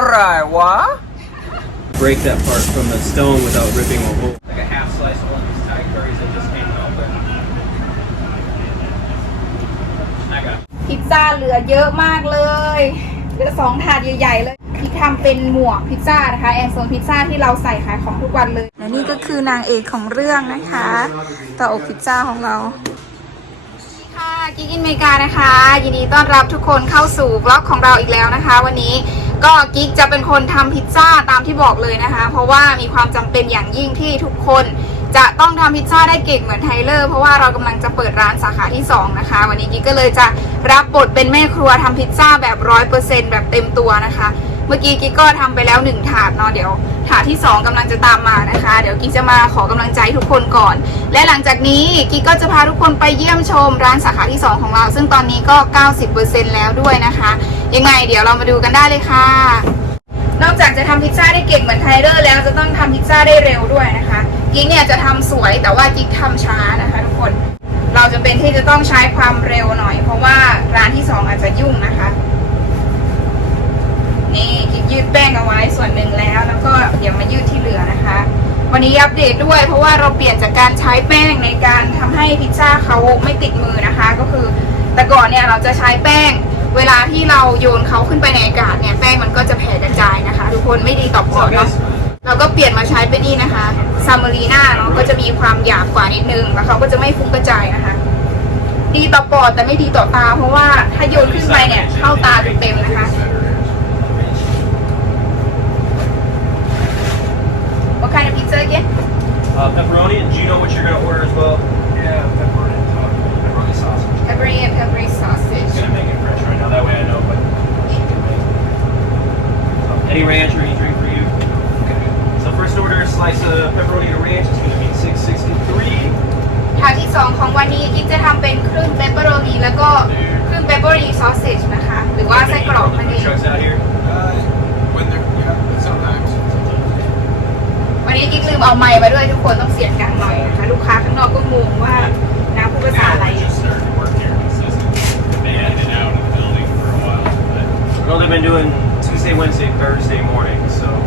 อะไรวะ break that part from the stone without ripping a hole. Like a half slice of one of these Thai curries that just came out, but I got พิซซ่าเหลือเยอะมากเลยเหลือสองถาดใหญ่ๆเลยที่ทำเป็นหมวกพิซซ่านะคะแอนโซนพิซซ่าที่เราใส่ขายของทุกวันเลย และนี่ก็คือนางเอกของเรื่องนะคะต่ออกพิซซ่าของเราค่ะกิ๊กอินเมกานะคะ ยินดีต้อนรับทุกคนเข้าสู่บล็อกของเราอีกแล้วนะคะ วันนี้ ก็กิ๊กจะเป็นคนทำพิซซ่าตามที่บอกเลยนะคะ เพราะว่ามีความจำเป็นอย่างยิ่งที่ทุกคนจะต้องทำพิซซ่าได้เก่งเหมือนไทเลอร์เพราะว่าเรากำลังจะเปิดร้านสาขาที่ 2 นะคะ วันนี้กิ๊กก็เลยจะรับบทเป็นแม่ครัวทำพิซซ่าแบบร้อยเปอร์เซ็นแบบเต็มตัวนะคะ เมื่อกี้กิ๊กก็ทำไปแล้วหนึ่งถาดเนาะเดี๋ยว ถาดที่ 2กำลังจะตามมานะคะ เดี๋ยวกิ๊กจะมาขอกำลังใจทุกคนก่อน และหลังจากนี้กิ๊กก็จะพาทุกคนไปเยี่ยมชมร้านสาขาที่ 2 ของเรา ซึ่งตอนนี้ก็ 90%แล้วด้วยนะคะ ยังไงเดี๋ยวเรามาดูกันได้เลยค่ะ นอกจากจะทำพิซซ่าได้เก่งเหมือนไทเลอร์แล้วจะต้องทำพิซซ่าได้เร็วด้วยนะคะกิ๊กเนี่ยจะทำสวยแต่ว่ากิ๊กทำช้านะคะทุกคนเราจะเป็นที่จะต้องใช้ความเร็วหน่อย เพราะว่าร้านที่สองอาจจะยุ่งนะคะ นี่กิ๊กยืดแป้งเอาไว้ส่วนหนึ่ง เดี๋ยวมายืดที่เหลือนะคะ วันนี้อัปเดตด้วย เพราะว่าเราเปลี่ยนจากการใช้แป้งในการทำให้พิซซ่าเขาไม่ติดมือนะคะ ก็คือแต่ก่อนเนี่ยเราจะใช้แป้ง เวลาที่เราโยนเขาขึ้นไปในอากาศเนี่ยแป้งมันก็จะแผ่กระจายนะคะ ทุกคนไม่ดีต่อปอดเนาะเราก็เปลี่ยนมาใช้เป็นนี่นะคะซามารีนาเนาะก็จะมีความหยาบกว่านิดนึงแล้วเขาก็จะไม่ฟุ้งกระจายนะคะ ดีต่อปอดแต่ไม่ดีต่อตา เพราะว่าถ้าโยนขึ้นไปเนี่ยเข้าตาเต็มๆนะคะ What kind of pizza again? Uh, pepperoni, and do you know what you're gonna order as well? yeah, pepperoni and sauce, pepperoni sausage. Pepperoni and pepperoni sausage. I'm gonna make it fresh right now. That way I know what she can make. Um, any ranch or anything for you? So first order, slice of pepperoni and ranch. It's gonna be 663. ถาดที่สองของวันนี้กิ๊กจะทำเป็นครึ่งเปปเปอโรนีแล้วก็ครึ่งเปปเปอโรนีซอสเซจนะคะ หรือว่าไส้กรอกนั่นเอง วันนี้กิ๊กลืมเอาไม้มาด้วยทุกคนต้องเสียงกันหน่อยนะคะลูกค้าข้างนอกก็งงว่าน้ำพูดภาษาอะไร Well, they've been doing Tuesday, Wednesday, Thursday morning, so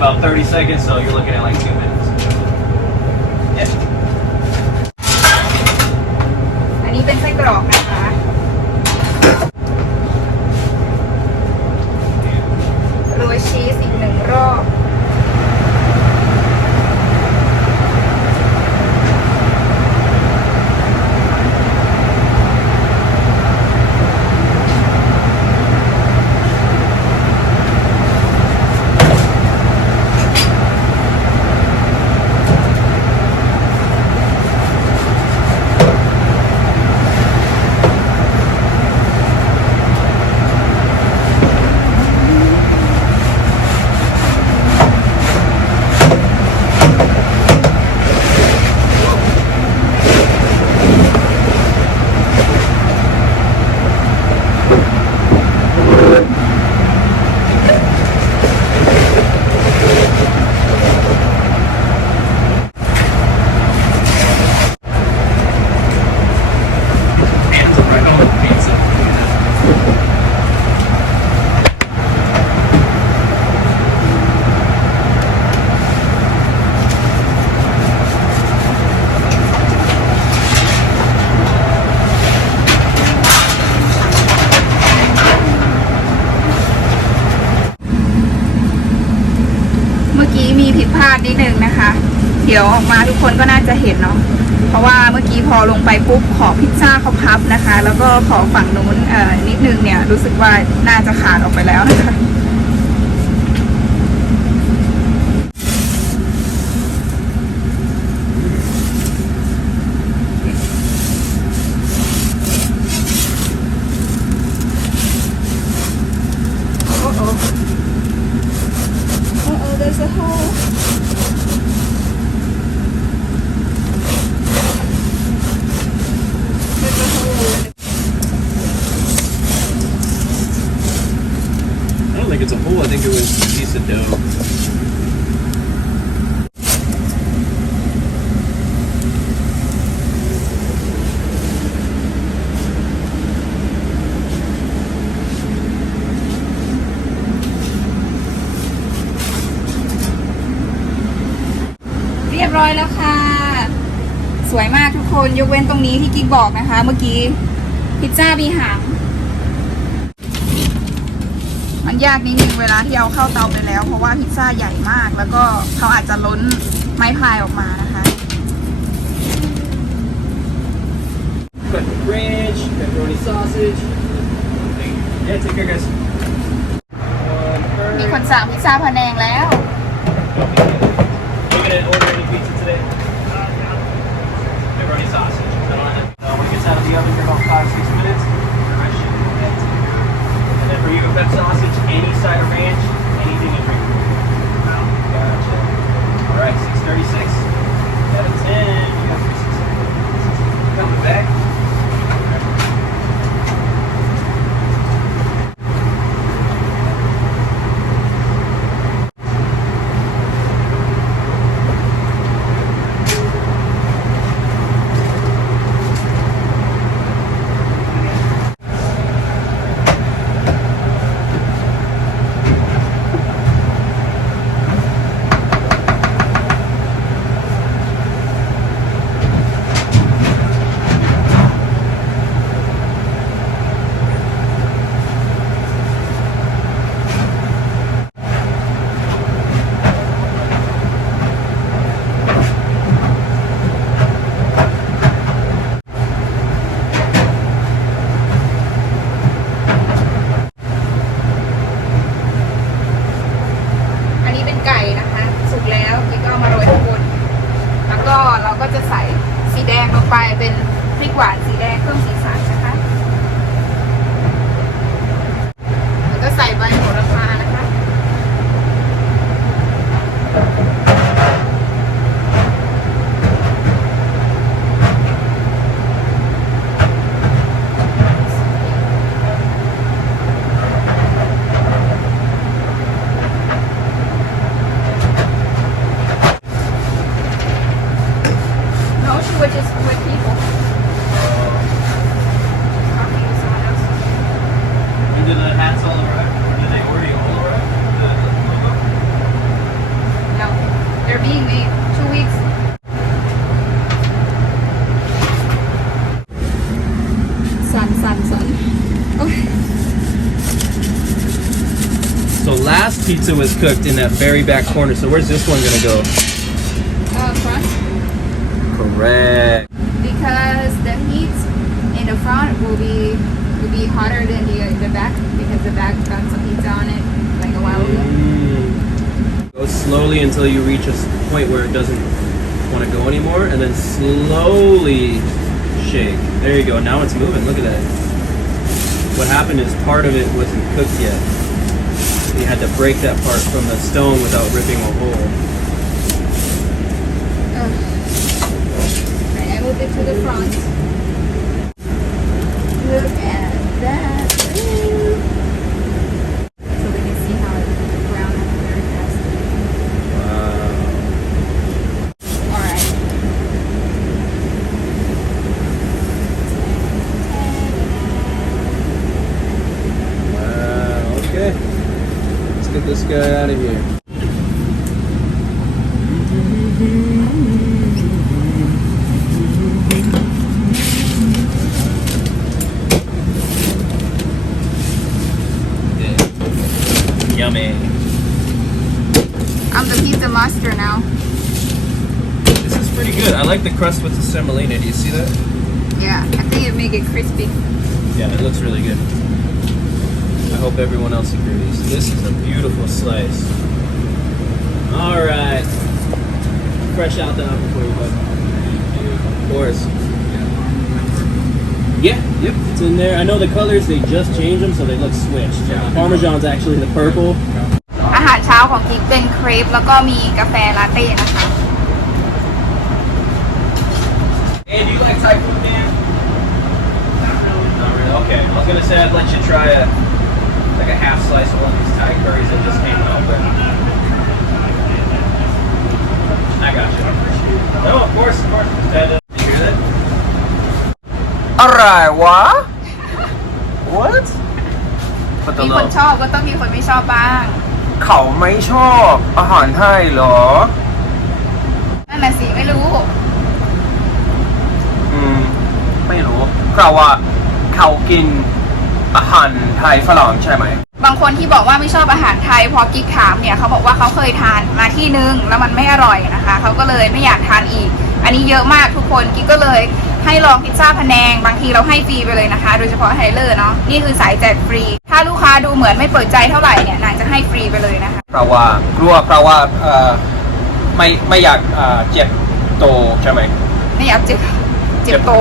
about 30 seconds, so you're looking at like two minutes. อันนี้เป็นไส้กรอกนะ ดี๋ยวออกมาทุกคนก็น่าจะเห็นเนาะเพราะว่าเมื่อกี้พอลงไปปุ๊บขอพิซซ่าเขาพับนะคะ แล้วก็ขอฝั่งนู้นเออนิดนึงเนี่ยรู้สึกว่าน่าจะขาดออกไปแล้วนะคะ a hole There's a hole I don't think it's a hole. I think it was a piece of dough.. เรียบร้อยแล้วค่ะ สวยมากทุกคนยกเว้นตรงนี้ที่กิ๊กบอกนะคะ เมื่อกี้พิซซ่ามีหางมันยากนิดนึงเวลาที่เอาเข้าเตาไปแล้ว เพราะว่าพิซซ่าใหญ่มาก แล้วก็เขาอาจจะล้นไม้พายออกมานะคะ Got the ranch, pepperoni sausage. Yeah, take care, guys. มีคนสั่งพิซซ่าพะแนงแล้ว You gonna order any pizza today? Pepperoni sausage. Uh, when it gets out of the oven for about five, six minutes, I should get that to you. And then for you, pep sausage, any side of ranch, anything in drink. Gotcha. All right, 636. Out of 10, you got 360. Coming back. อันนี้เป็นไก่นะคะ สุกแล้วกิ๊กก็เอามาโรยข้างบน แล้ว ก็จะใส่สีแดงลงไปเป็นพริกหวานสีแดงเพิ่มสีสันนะคะแล้วก็ใส่ใบโหระพา pizza was cooked in that very back corner. So where's this one gonna go? Uh, front. Correct. Because the heat in the front will be will be hotter than the the back because the back got some pizza on it like a while ago. Mm. Go slowly until you reach a point where it doesn't want to go anymore, and then slowly shake. There you go. Now it's moving. Look at that. What happened is part of it wasn't cooked yet. You had to break that part from the stone without ripping a hole. Right, I moved it to the front. Look at that. Ooh. So we can see how it brown up very fast. Wow. Alright. Wow. Okay. Let's get this guy out of here. Yummy. I'm the pizza master now. This is pretty good. I like the crust with the semolina. Do you see that? Yeah, I think it make it crispy. Yeah, it looks really good. I hope everyone else agrees. This is a beautiful slice. All right. Fresh out the oven for you, bud. Of course. Yeah, yep, it's in there. I know the colors, they just changed them so they look switched. Parmesan's actually the purple. อาหารเช้าของกิ๊ก เป็นเครปแล้วก็มีกาแฟลาเต้นะคะ Hey, do you like Thai food, man? Not really. Not really. Okay. I was gonna say I'd let you try a Like a half slice of one of these Thai curries that just came out, but I got you. No, of course, of course. Just had to- Did you hear that? อะไรวะ what ปัตตมีโลคนชอบก็ต้องมีคนไม่ชอบบ้าง เขาไม่ชอบอาหารไทยเหรอ นั่นน่ะสิไม่รู้ อืม ไม่รู้ เพราะว่าเขากิน อาหารไทยฝรั่งใช่ไหม บางคนที่บอกว่าไม่ชอบอาหารไทยพอกิ๊กถามเนี่ยเขาบอกว่าเขาเคยทานมาที่นึงแล้วมันไม่อร่อยนะคะเขาก็เลยไม่อยากทานอีก อันนี้เยอะมากทุกคนกิ๊กก็เลยให้ลองพิซซ่าพะแนง บางทีเราให้ฟรีไปเลยนะคะ โดยเฉพาะไฮเลอร์เนาะนี่คือสายแจกฟรี ถ้าลูกค้าดูเหมือนไม่เปิดใจเท่าไหร่เนี่ยนางจะให้ฟรีไปเลยนะคะ เพราะว่ากลัวเพราะว่าเอ่อไม่ไม่อยากเอ่อเจ็บโตใช่ไหม ไม่อยากเจ็บเจ็บโต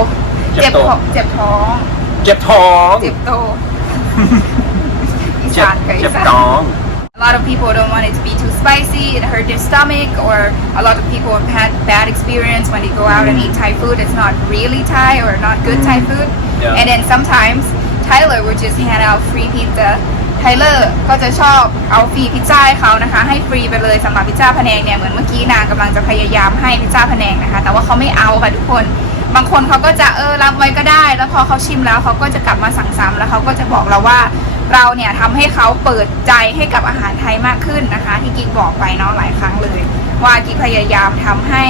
เจ็บโตท้องเจ็บท้อง เจ็บท้อง เจ็บโตอี เจ็บ สานกับอี เจ็บ สาน ท้อง A lot of people don't want it to be too spicy and hurt their stomach, or a lot of people have had bad experience when they go out and eat Thai food. It's not really Thai or not good Thai food. Yeah. And then sometimes Tyler would just hand out free pizza. Tyler ก็จะชอบเอาฟรีพิซซ่าให้เขานะคะ ให้ฟรีไปเลยสำหรับพิซซ่าพะแนงเนี่ยเหมือนเมื่อกี้นางกำลังจะพยายามให้พิซซ่าพะแนงนะคะ แต่ว่าเขาไม่เอาค่ะทุกคนบางคนเขาก็จะเออรับไว้ก็ได้ แล้วพอเขาชิมแล้วเขาก็จะกลับมาสั่งซ้ำแล้วเขาก็จะบอกเราว่าเราเนี่ยทำให้เขาเปิดใจให้กับอาหารไทยมากขึ้นนะคะ ที่กิ๊กบอกไปเนาะหลายครั้งเลย ว่ากิ๊กพยายามทำให้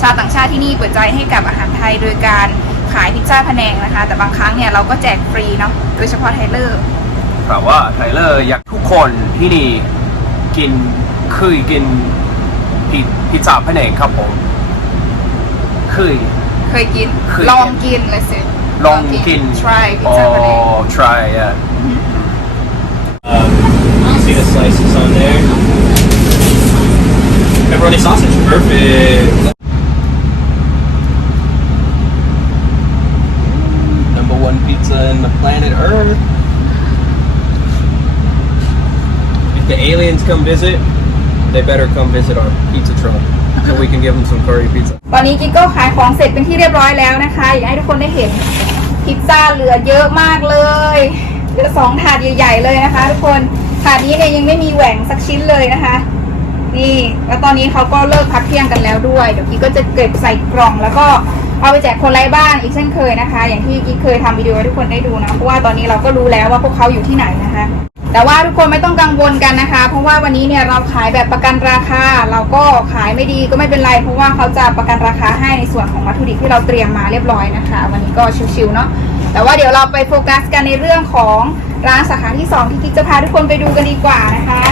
ชาวต่างชาติที่นี่เปิดใจให้กับอาหารไทยโดยการขายพิซซ่าพะแนงนะคะ แต่บางครั้งเนี่ยเราก็แจกฟรีเนาะโดยเฉพาะไทเลอร์ เพราะว่าไทเลอร์อยากทุกคนที่นี่กินเคยกินพิพิซซ่าพะแนงครับผมเคย เคยกิน เคยกิน ลองกินเลยสิ ลองกิน try พิซอ๋อซ่าพะแนง try yeah Um, see the slices on there. Pepperoni sausage, perfect. Number one pizza in the planet Earth. If the aliens come visit, they better come visit our pizza truck so we can give them some curry pizza. ตอนนี้กิ๊กก็ขายของเสร็จเป็นที่เรียบร้อยแล้วนะคะ อยากให้ทุกคนได้เห็นพิซซ่าเหลือเยอะมากเลยเหลือสองถาดใหญ่ ๆ เลยนะคะ ทุกคนถาดนี้เนี่ยยังไม่มีแหว่งสักชิ้นเลยนะคะ นี่แล้วตอนนี้เขาก็เลิกพักเที่ยงกันแล้วด้วย เดี๋ยวกิ๊กก็จะเก็บใส่กล่อง แล้วก็เอาไปแจกคนไร้บ้านอีกเช่นเคยนะคะ อย่างที่กิ๊กเคยทำวิดีโอให้ทุกคนได้ดูนะเพราะว่าตอนนี้เราก็รู้แล้วว่าพวกเขาอยู่ที่ไหนนะคะ แต่ว่าทุกคนไม่ต้องกังวลกันนะคะ เพราะว่าวันนี้เนี่ยเราขายแบบประกันราคา เราก็ขายไม่ดีก็ไม่เป็นไร เพราะว่าเขาจะประกันราคาให้ในส่วนของวัตถุดิบที่เราเตรียมมาเรียบร้อยนะคะ วันนี้ก็ชิวๆเนาะแต่ว่าเดี๋ยวเราไปโฟกัสกันในเรื่องของร้านสาขาที่สองที่กิ๊กจะพาทุกคนไปดูกันดีกว่านะคะ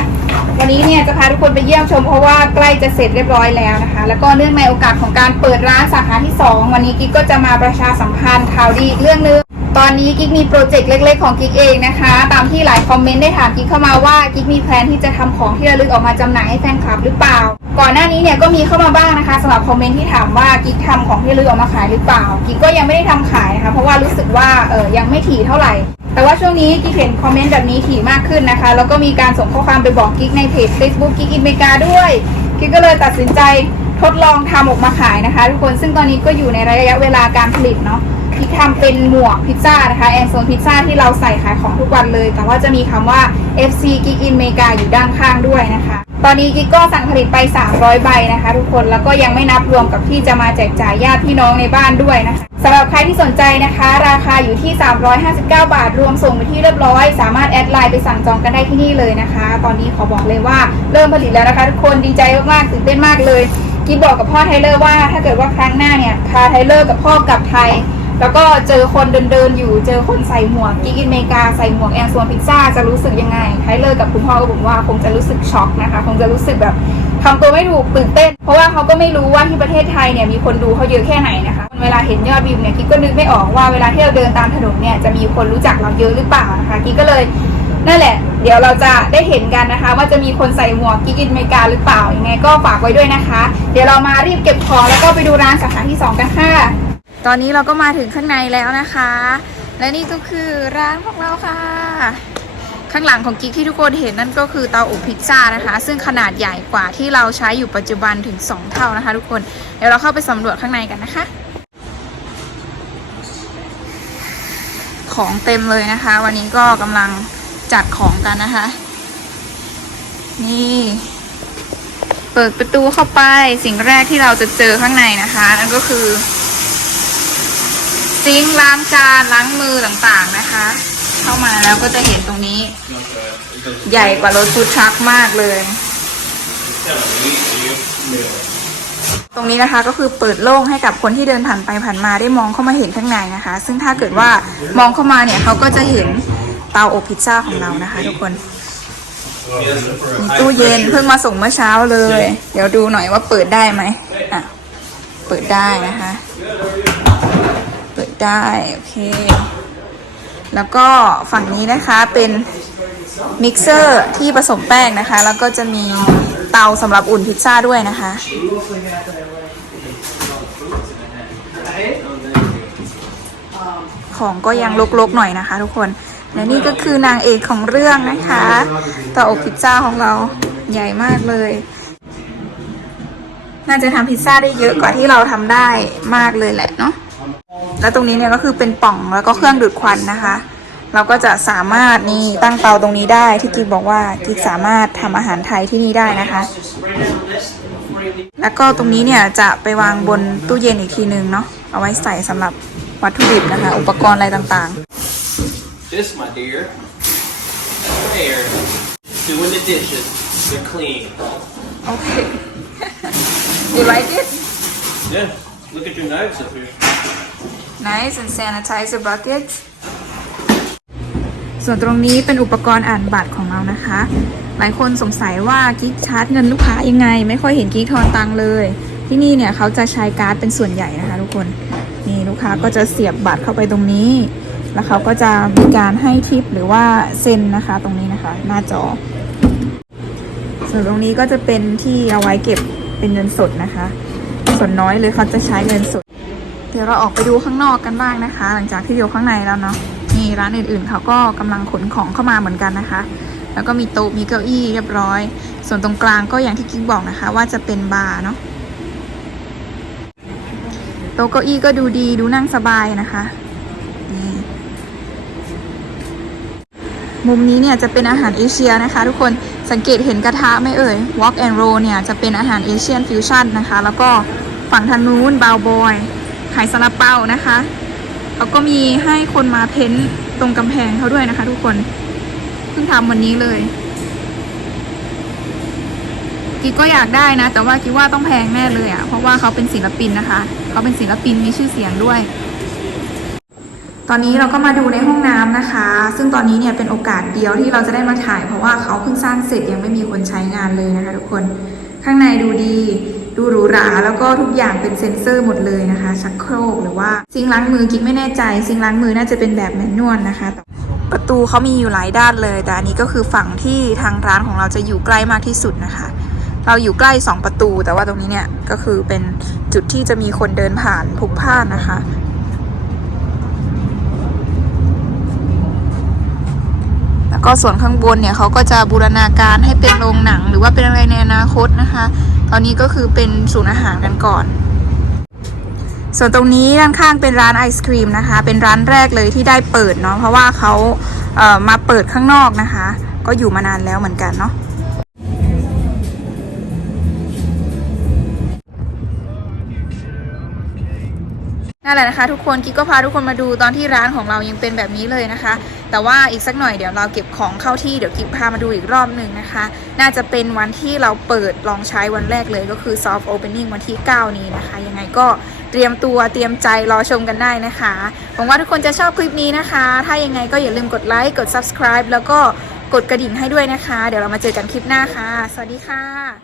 วันนี้เนี่ยจะพาทุกคนไปเยี่ยมชมเพราะว่าใกล้จะเสร็จเรียบร้อยแล้วนะคะ แล้วก็เนื่องในโอกาสของการเปิดร้านสาขาที่ 2 วันนี้กิ๊กก็จะมาประชาสัมพันธ์ข่าวดีเรื่องหนึง ตอนนี้กิ๊กมีโปรเจกต์เล็ก ๆ ของกิ๊กเองนะคะ ตามที่หลายคอมเมนต์ได้ถามกิ๊กเข้ามาว่ากิ๊กมีแพลนที่จะทำของที่ระลึกออกมาจำหน่ายให้แฟนคลับหรือเปล่า ก่อนหน้านี้เนี่ยก็มีเข้ามาบ้างนะคะสำหรับคอมเมนต์ที่ถามว่ากิ๊กทำของที่ระลึกออกมาขายหรือเปล่า กิ๊กก็ยังไม่ได้ทำขายนะคะเพราะว่ารู้สึกว่าเออยังไม่ถี่เท่าไหร่ แต่ว่าช่วงนี้กิ๊กเห็นคอมเมนต์แบบนี้ถี่มากขึ้นนะคะ แล้วก็มีการส่งข้อความไปบอกกิ๊กในเพจ Facebook กิ๊กอินเมกาด้วยกิ๊กก็เลยตัดสินใจทดลองทำออกมาขายนะคะ ทุกคนซึ่งตอนนี้ก็อยู่ในระยะเวลาการผลิตเนาะ พิกทำเป็นหมวกพิซซ่านะคะแอนโซนพิซซ่าที่เราใส่ขายของทุกวันเลย แต่ว่าจะมีคำว่า FC กิ๊กอินเมกาอยู่ด้านข้างด้วยนะคะ ตอนนี้กิ๊กก็สั่งผลิตไป 300 ใบนะคะ ทุกคนแล้วก็ยังไม่นับรวมกับที่จะมาแจกจ่ายญาติพี่น้องในบ้านด้วยนะคะสำหรับใครที่สนใจนะคะ ราคาอยู่ที่ 359 บาท รวมส่งไปที่เรียบร้อย สามารถแอดไลน์ไปสั่งจองกันได้ที่นี่เลยนะคะ ตอนนี้ขอบอกเลยว่าเริ่มผลิตแล้วนะคะทุกคนดีใจมากๆตื่นเต้นมากเลยกิ๊บบอกกับพ่อไทเลอร์ว่าถ้าเกิดว่าครั้งหน้าเนี่ยพาไทเลอร์กับพ่อกลับไทย แล้วก็เจอคนเดินๆอยู่เจอคนใส่หมวกกิ๊กอินเมกาใส่หมวกแอนซวนพิซซ่าจะรู้สึกยังไงไทเลอร์กับคุณพ่อก็บอกว่าคงจะรู้สึกช็อกนะคะ คงจะรู้สึกแบบทำตัวไม่ถูกตื่นเต้น เพราะว่าเขาก็ไม่รู้ว่าที่ประเทศไทยเนี่ยมีคนดูเขาเยอะแค่ไหนนะคะ เวลาเห็นยอดวิวเนี่ยกิ๊กก็นึกไม่ออกว่าเวลาที่เราเดินตามถนนเนี่ยจะมีคนรู้จักเราเยอะหรือเปล่านะคะกิ๊กก็เลยนั่นแหละ เดี๋ยวเราจะได้เห็นกันนะคะ ว่าจะมีคนใส่หมวกกิ๊กอินเมกาหรือเปล่ายังไงก็ฝากไว้ด้วยนะคะ เดี๋ยวเรามารีบเก็บของแล้วก็ไปดูร้านสาขาที่ 2 กันค่ะ ตอนนี้เราก็มาถึงข้างในแล้วนะคะ และนี่ก็คือร้านของเราค่ะ ข้างหลังของกิ๊กที่ทุกคนเห็นนั่นก็คือเตาอบพิซซ่านะคะ ซึ่งขนาดใหญ่กว่าที่เราใช้อยู่ปัจจุบันถึง 2 เท่านะคะ ทุกคนเดี๋ยวเราเข้าไปสำรวจข้างในกันนะคะ ของเต็มเลยนะคะ วันนี้ก็กำลังจัดของกันนะคะ นี่ เปิดประตูเข้าไปสิ่งแรกที่เราจะเจอข้างในนะคะ นั่นก็คือ ซิงค์ล้างจานล้างมือต่างๆนะคะ เข้ามาแล้วก็จะเห็นตรงนี้ ใหญ่กว่ารถฟูดทรัคมากเลย ตรงนี้นะคะก็คือเปิดโล่งให้กับคนที่เดินผ่านไปผ่านมาได้มองเข้ามาเห็นข้างในนะคะ ซึ่งถ้าเกิดว่ามองเข้ามาเนี่ยเขาก็จะเห็นเตาอบพิซซ่าของเรานะคะ ทุกคนมีตู้เย็นเพิ่งมาส่งเมื่อเช้าเลย เดี๋ยวดูหน่อยว่าเปิดได้ไหมอะ เปิดได้นะคะ ได้ โอเค แล้วก็ฝั่งนี้นะคะเป็นมิกเซอร์ที่ผสมแป้งนะคะ แล้วก็จะมีเตาสำหรับอุ่นพิซซ่าด้วยนะคะ ของก็ยังลกๆหน่อยนะคะ ทุกคน และนี่ก็คือนางเอกของเรื่องนะคะเตาอบพิซซ่าของเราใหญ่มากเลย น่าจะทำพิซซ่าได้เยอะกว่าที่เราทำได้มากเลยแหละเนาะ แล้วตรงนี้เนี่ยก็คือเป็นป่องแล้วก็เครื่องดูดควันนะคะ เราก็จะสามารถนี่ตั้งเตาตรงนี้ได้ที่กิ๊กบอกว่ากิ๊กสามารถทำอาหารไทยที่นี่ได้นะคะ แล้วก็ตรงนี้เนี่ยจะไปวางบนตู้เย็นอีกทีนึงเนาะเอาไว้ใส่สำหรับวัตถุดิบนะคะ อุปกรณ์อะไรต่าง This, my dear, there, doing the dishes. They're clean. ๆโอเค you like it Yeah. Look at your knives up here. Nice and sanitizer bucket ส่วนตรงนี้เป็นอุปกรณ์อ่านบัตรของเรานะคะ หลายคนสงสัยว่ากิ๊กชาร์จเงินลูกค้ายังไง ไม่ค่อยเห็นกิ๊กทอนตังค์เลย ที่นี่เนี่ยเขาจะใช้การ์ดเป็นส่วนใหญ่นะคะทุกคนนี่ลูกค้าก็จะเสียบบัตรเข้าไปตรงนี้ แล้วเขาก็จะมีการให้ทิปหรือว่าเซ็นนะคะตรงนี้นะคะ หน้าจอ ส่วนตรงนี้ก็จะเป็นที่เอาไว้เก็บเป็นเงินสดนะคะ ส่วนน้อยเลยเขาจะใช้เงินสด เดี๋ยวเราออกไปดูข้างนอกกันบ้างนะคะ หลังจากที่อยู่ข้างในแล้วเนาะนี่ร้านอื่นๆเขาก็กำลังขนของเข้ามาเหมือนกันนะคะ แล้วก็มีโต๊ะมีเก้าอี้เรียบร้อย ส่วนตรงกลางก็อย่างที่กิ๊กบอกนะคะ ว่าจะเป็นบาร์เนาะโต๊ะเก้าอี้ก็ดูดีดูนั่งสบายนะคะนี่มุมนี้เนี่ยจะเป็นอาหารเอเชียนะคะ ทุกคนสังเกตเห็นกระทะไหม่เอ่ย Walk and Roll เนี่ยจะเป็นอาหารเอเชียนฟิวชั่นนะคะ แล้วก็ฝั่งทางนู้นบาวบอย ขายซาลาเปานะคะเขาก็มีให้คนมาเพ้นท์ตรงกำแพงเขาด้วยนะคะ ทุกคนเพิ่งทำวันนี้เลยกิ๊กก็อยากได้นะ แต่ว่ากิ๊กว่าต้องแพงแน่เลยอะ่ะ เพราะว่าเขาเป็นศิลปินนะคะ เขาเป็นศิลปินมีชื่อเสียงด้วย ตอนนี้เราก็มาดูในห้องน้ำนะคะ ซึ่งตอนนี้เนี่ยเป็นโอกาสเดียวที่เราจะได้มาถ่าย เพราะว่าเขาเพิ่งสร้างเสร็จยังไม่มีคนใช้งานเลยนะคะ ทุกคน ข้างในดูดี ดูหรูหราแล้วก็ทุกอย่างเป็นเซ็นเซอร์หมดเลยนะคะ ชักโครกหรือว่าซิงล้างมือกิ๊กไม่แน่ใจ ซิงล้างมือน่าจะเป็นแบบแมนนวลนะคะแต่ประตูเขามีอยู่หลายด้านเลย แต่อันนี้ก็คือฝั่งที่ทางร้านของเราจะอยู่ใกล้มากที่สุดนะคะ เราอยู่ใกล้ 2 ประตู แต่ว่าตรงนี้เนี่ยก็คือเป็นจุดที่จะมีคนเดินผ่านพลุกพล่านนะคะแล้วก็ส่วนข้างบนเนี่ยเขาก็จะบูรณาการให้เป็นโรงหนังหรือว่าเป็นอะไรในอนาคตนะคะ ตอนนี้ก็คือเป็นศูนย์อาหารกันก่อน ส่วนตรงนี้ด้านข้างเป็นร้านไอศครีมนะคะ เป็นร้านแรกเลยที่ได้เปิดเนาะเพราะว่าเขาเอ่อมาเปิดข้างนอกนะคะ ก็อยู่มานานแล้วเหมือนกันเนาะ นั่นแหละนะคะทุกคนกิ๊กก็พาทุกคนมาดูตอนที่ร้านของเรายังเป็นแบบนี้เลยนะคะ แต่ว่าอีกสักหน่อยเดี๋ยวเราเก็บของเข้าที่เดี๋ยวกิ๊กพามาดูอีกรอบหนึ่งนะคะ น่าจะเป็นวันที่เราเปิดลองใช้วันแรกเลยก็คือ soft opening วันที่ 9 นี้นะคะ ยังไงก็เตรียมตัวเตรียมใจรอชมกันได้นะคะหวังว่าทุกคนจะชอบคลิปนี้นะคะ ถ้ายังไงก็อย่าลืมกดไลค์กด subscribe แล้วก็กดกระดิ่งให้ด้วยนะคะ เดี๋ยวเรามาเจอกันคลิปหน้าค่ะ สวัสดีค่ะ